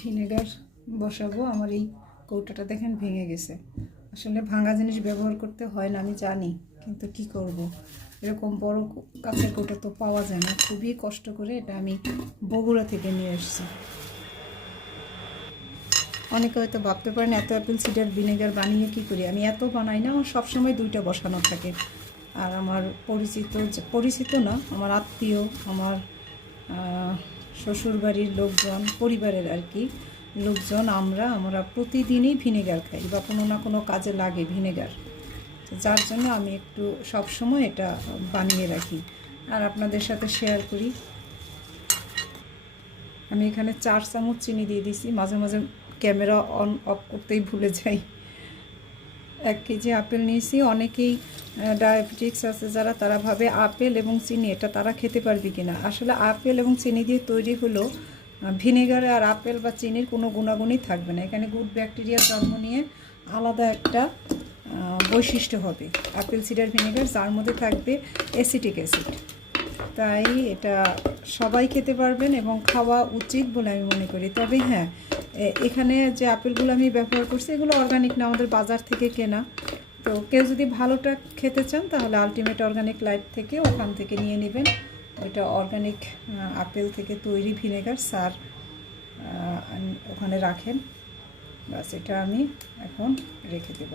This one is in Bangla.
ভিনেগার বসাবো। আমার এই কৌটাটা দেখেন ভেঙে গেছে। আসলে ভাঙা জিনিস ব্যবহার করতে হয় না আমি জানি, কিন্তু কি করব, এরকম বড় কাঁচের কৌটা তো পাওয়া যায় না। খুবই কষ্ট করে এটা আমি বগুড়া থেকে নিয়ে এসেছি। অনেকে হয়তো ভাবতে পারেন এত অ্যাপেল সিডার ভিনেগার বানিয়ে কি করি। আমি এত বানাই না, আমার সবসময় দুইটা বসানো থাকে। আর আমার পরিচিত না, আমার আত্মীয়, আমার শ্বশুরবাড়ির লোকজন, পরিবারের আর কি লোকজন, আমরা প্রতিদিনই ভিনেগার খাই বা কোনো না কোনো কাজে লাগে ভিনেগার। যার জন্য আমি একটু সবসময় এটা বানিয়ে রাখি আর আপনাদের সাথে শেয়ার করি। আমি এখানে 4 চামচ চিনি দিয়ে দিছি। মাঝে মাঝে ক্যামেরা অন অফ করতেই ভুলে যাই। 1 কেজি আপেল নিয়েছি। অনেকেই ডায়াবেটিক্স আছে যারা, তারা ভাবে আপেল এবং চিনি এটা তারা খেতে পারবে কিনা। আসলে আপেল এবং চিনি দিয়ে তৈরি হলো ভিনেগারে আর আপেল বা চিনির কোনো গুণাগুণই থাকবে না। এখানে গুড ব্যাকটেরিয়া জন্ম নিয়ে আলাদা একটা বৈশিষ্ট্য হবে আপেল সিডার ভিনেগার, যার মধ্যে থাকবে অ্যাসিটিক অ্যাসিড। তাই এটা সবাই খেতে পারবেন এবং খাওয়া উচিত বলে আমি মনে করি। তবে হ্যাঁ, এখানে যে আপেলগুলো আমি ব্যবহার করছি এগুলো অর্গানিক না, আমাদের বাজার থেকে কেনা। তো কেউ যদি ভালোটা খেতে চান তাহলে আলটিমেট অর্গানিক লাইফ থেকে ওখান থেকে নিয়ে নেবেন। এটা অর্গানিক আপেল থেকে তৈরি ভিনেগার। স্যার ওখানে রাখেন, বাস এটা আমি এখন রেখে দেব।